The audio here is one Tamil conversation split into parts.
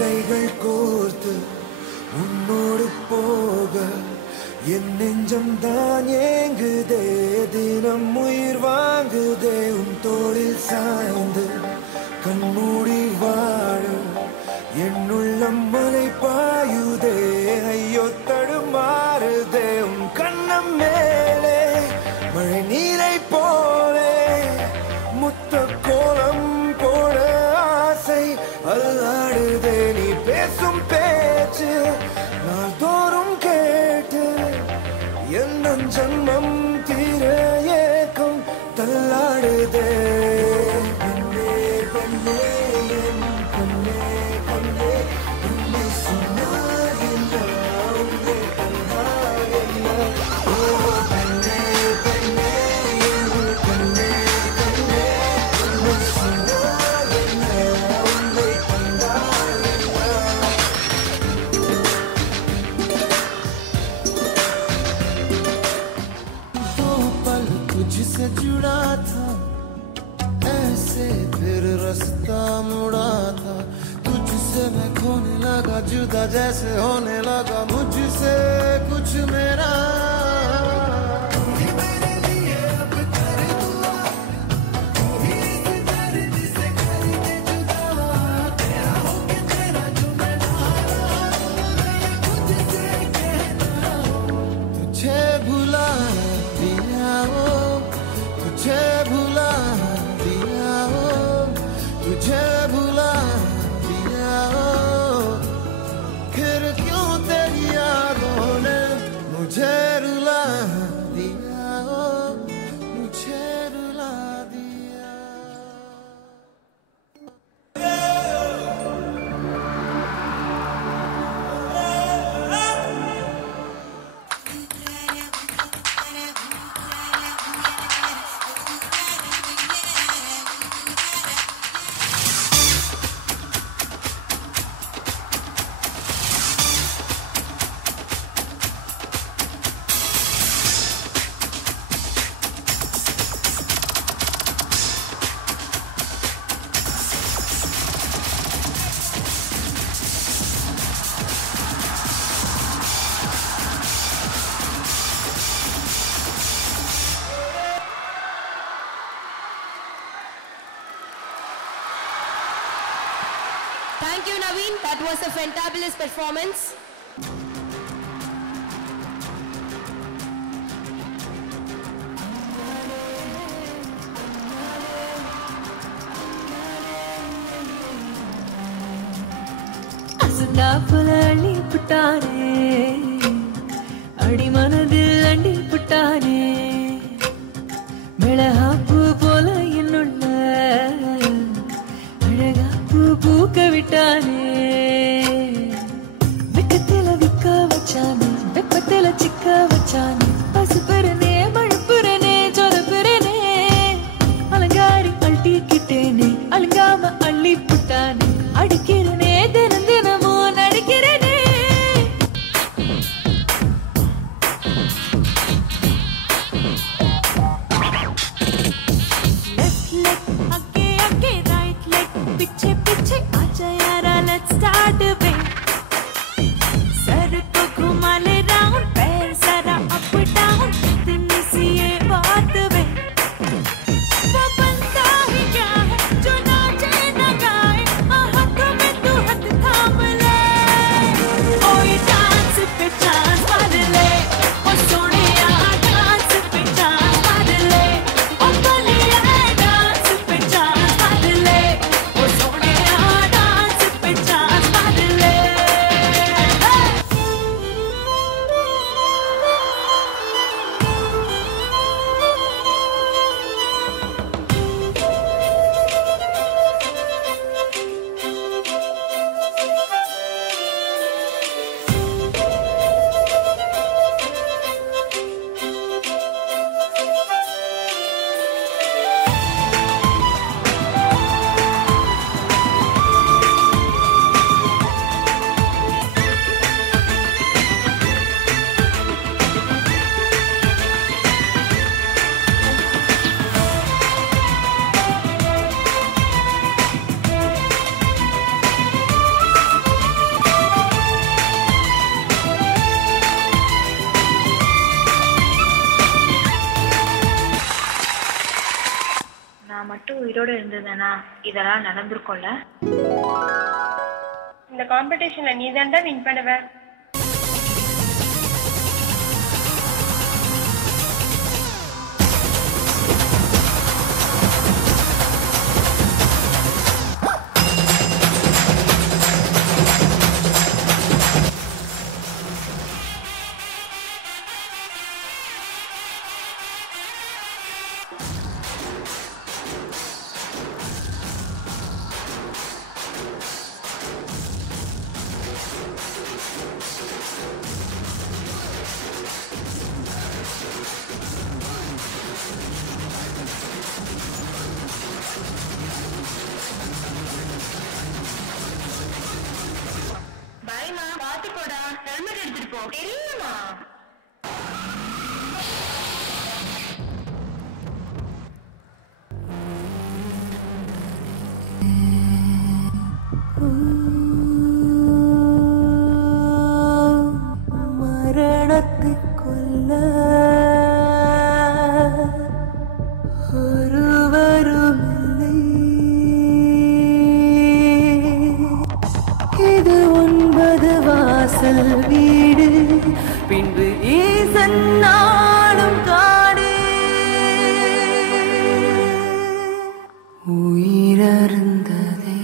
கைகள் கோர்த்து உன்னோடு போக என் நெஞ்சம் தான் ஏங்குதே தினம் உயிர் வாங்குதே உன் தோளில் சாய்ந்து கண்மூடி வாழ என் உள்ளம் மலை பாயுதே ஐயோ தடுமாறுதே உன் கண்ணம் மேலே மழை நீரை போலே முத்த கோலம் போட ஆசை அல்லாடுதே நீ பேசும் பேச்சு நான் தோறும் கேட்டு என் ஜன்மம் தீர ஏக்கம் தள்ளாடுதே கண்ணே கண்ணே என் கண்ணே கண்ணே உன்னை சொன்னார் என்ன உன்னை கண்டார் என்ன ஓ கண்ணே கண்ணே என் கண்ணே கண்ணே உன்னை சொன்னார் என்ன உன்னை கண்டார் என்ன दो पल तुझसे जुड़ा था ऐसे फिर रास्ता मुड़ा था तुझसे मैं खोने लगा जुदा जैसे होने लगा मुझसे कुछ मेरा तुझे भुला दिया हो तुझे भुला दिया हो तुझे भुला दिया हो फिर क्यों तेरी यादों ने मुझे रुला दिया हो मुझे रुला दिया Thank you, Naveen. That was a fantabulous performance. असना फुलनी पुटाने अड़ी मनदिल अंडी पुटाने मिळहापू போல என்னுள்ள அழகாப்பூ பூக்க விட்டானே வெக்கத்தில விக்க வச்சானே வெப்பத்தில சிக்க வச்சானே பசுபுரனே மழுப்புரனே ஜோதபுரனே அலங்காரி அள்ளிக்கிட்டேனே அலங்காம அள்ளி புட்டானே அடிக்கிறனே தினம் தினமும் நடிக்கிறனே Left leg आगे आगे right leg पीछे पीछे आजा यारा let's start the way sir को घुमा ले round पैर जरा up down इतनी सी ये बात वे वो बनता ही क्या है जो नाचे ना गाए हाथों में तू हाथ थाम ले ओ ये डांस पे चांस मार ले ओ सोनिया डांस पे चांस मार ले ओ बलिया डांस पे चांस मार ले ओ सोनिया डांस पे चांस मार ले உயிரோட இருந்ததுனா இதெல்லாம் நடந்திருக்கும்ல. இந்த காம்படிஷன்ல நீ தான்டா வின் பண்ணுவ. பயமா பாத்து போடா, ஹெல்மெட் எடுத்துட்டு போ. தெரியுமா? மரணத்தை கொல்ல ஒருவரும் இல்லை. இது 9 வாசல் வீடு, பின்பு ஈசன் நாளும் காடு. உயிரருந்ததே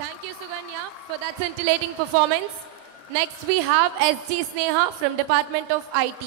Thank you, Suganya, for that scintillating performance. Next, we have SG Sneha from Department of IT.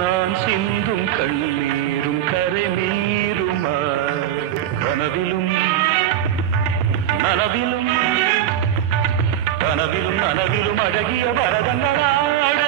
நான் சிந்தும் கண்ணீரும் கரை மீறுமா கனவிலும் நனவிலும் கனவிலும் நனவிலும் அழகிய பரதங்களாட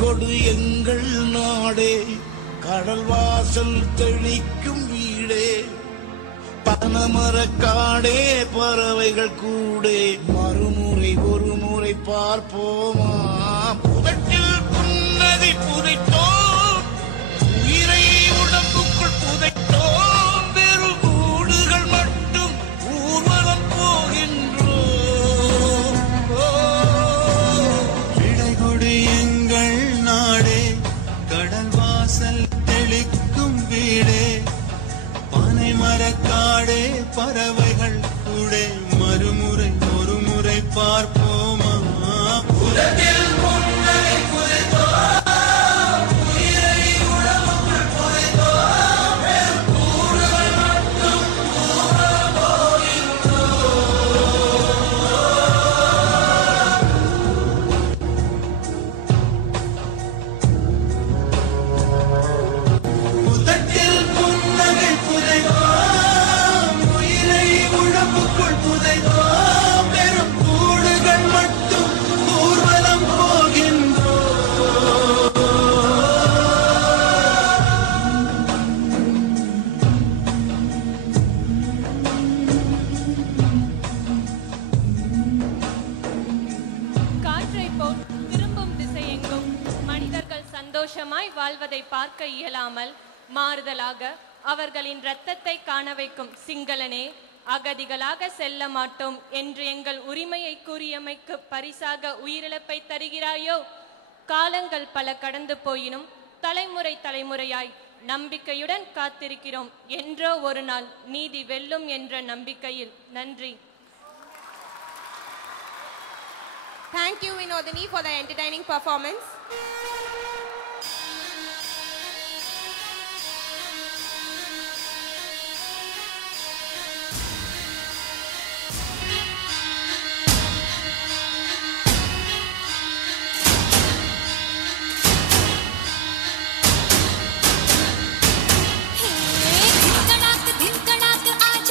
கொடு எங்கள் நாடே கடல் வாசல் தெளிக்கும் வீடே பனமரக்காடே பறவைகள் கூடே மறுமுறை ஒரு முறை பார்ப்போமா புதட்டில் புன்னகை புதைத்தோம் உயிரை உடம்புக்குள் புதைத்தோம் வெறும் கூடுகள் மட்டும் ஊர்வலம் போகின்றோம் விடை கொடு எங்கள் நாடே கடல் வாசல் தெளிக்கும் வீடே பனை மரக்காடே பறவைகள் கூட மறுமுறை ஒரு முறை பார்ப்போமா புதத்தில் புன்னகை புதைத்தோம் உயிரை உடம்புக்குள் புதைத்தோம் வெறும் கூடுகள் மட்டும் ஊர்வலம் போகின்றோம் புதத்தில் புன்னகை புதைத்தோம் உயிரை உடம்புக்குள் புதைத்தோம் வெறும் கூடுகள் மட்டும் ஊர்வலம் போகின்றோம் காற்றை போல் திரும்பும் திசையெங்கும் மனிதர்கள் சந்தோஷமாய் வாழ்வதை பார்க்க இயலாமல் மாறுதலாக அவர்களின் இரத்தத்தை காண வைக்கும் சிங்களனே அகதிகளாக செல்ல மாட்டோம் என்று எங்கள் உரிமையை கூறியமைக்கு பரிசாக உயிரிழப்பை தருகிறாயோ காலங்கள் பல கடந்து போயினும் தலைமுறை தலைமுறையாய் நம்பிக்கையுடன் காத்திருக்கிறோம் என்றோ ஒரு நாள் நீதி வெல்லும் என்ற நம்பிக்கையில் நன்றி. Thank you, Vinodini, for the entertaining performance. दिन कड़ाक आज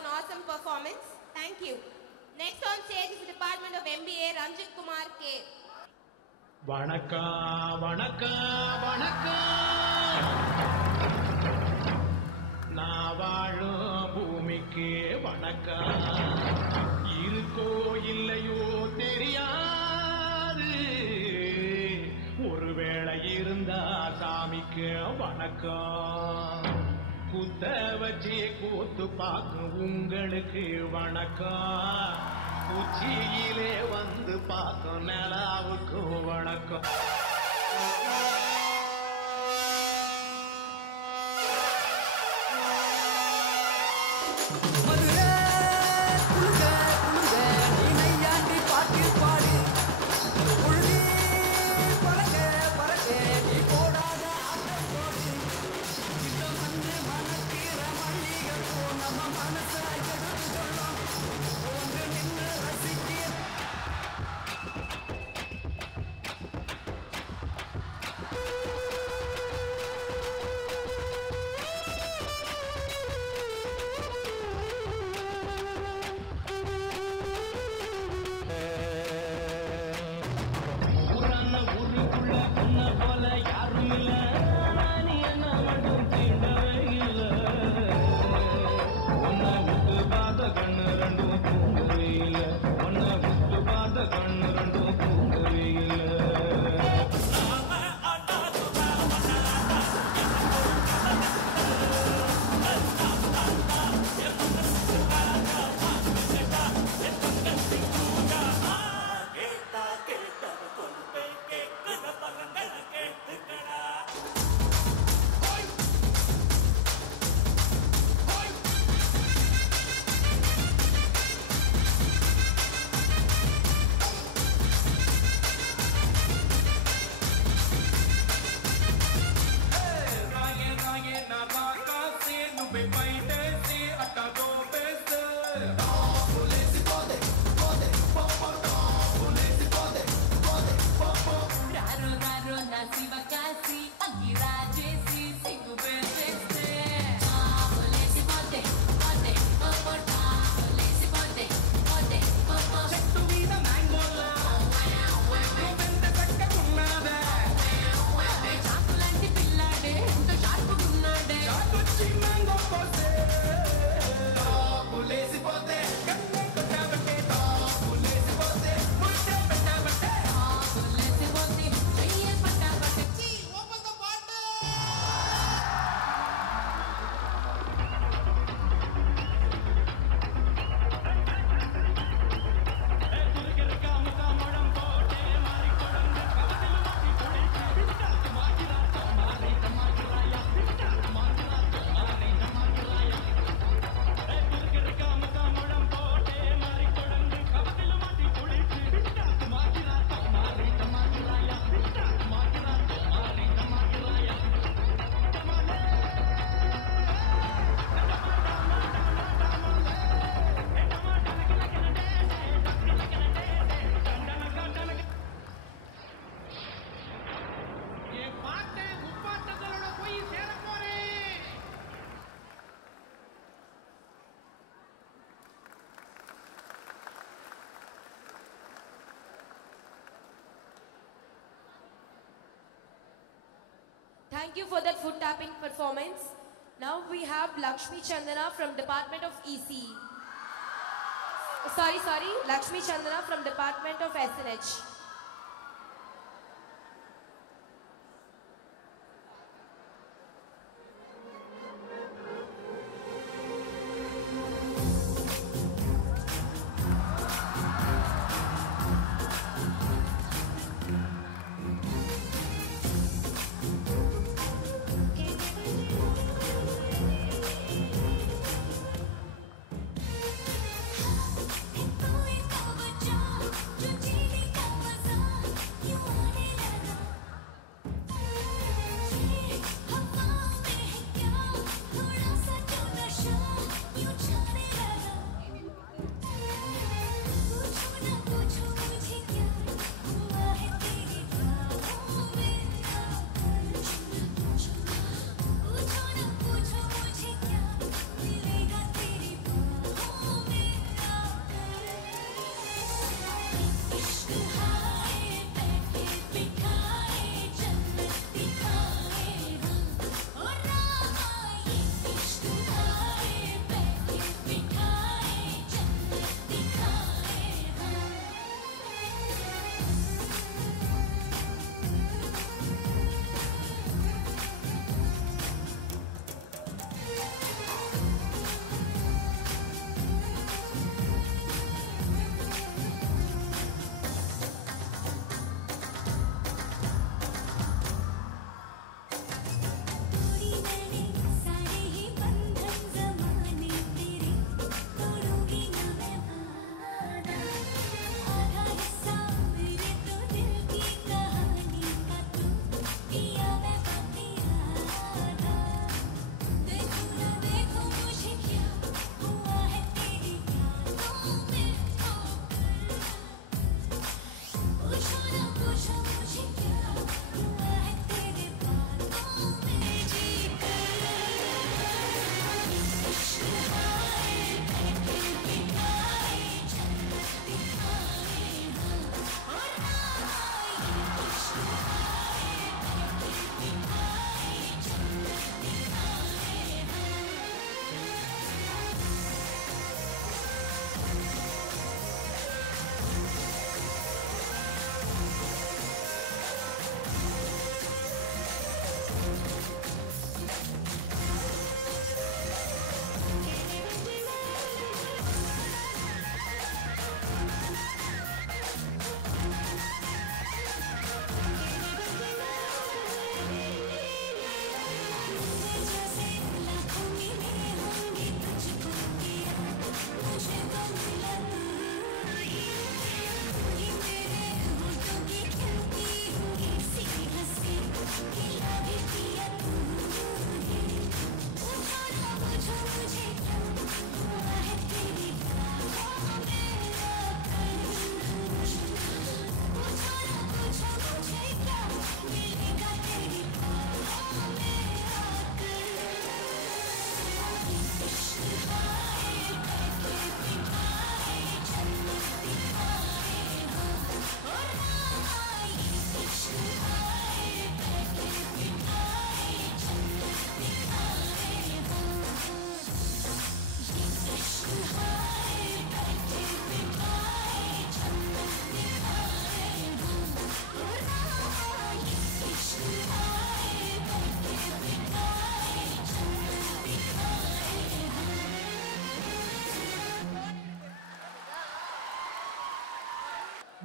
an awesome performance. Thank you. Next on stage is the Department of MBA, Ranjit Kumar K. Vanakka, vanakka, vanakka. நான் வாழும் பூமிக்கு வணக்கம். இருக்கோ இல்லையோ தெரியாது, ஒருவேளை இருந்தா சாமிக்கு வணக்கம். குத்த வச்சு கூத்து பார்க்கும் உங்களுக்கு வணக்கம். உச்சியிலே வந்து பார்க்கும் நிலாவுக்கு வணக்கம். Thank you for that foot tapping performance. Now we have Lakshmi Chandana from Department of EC. Sorry, Lakshmi Chandana from Department of SNH. Kavach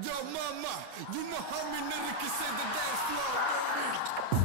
Yo mama, you know how me nigga can say the dance floor, baby.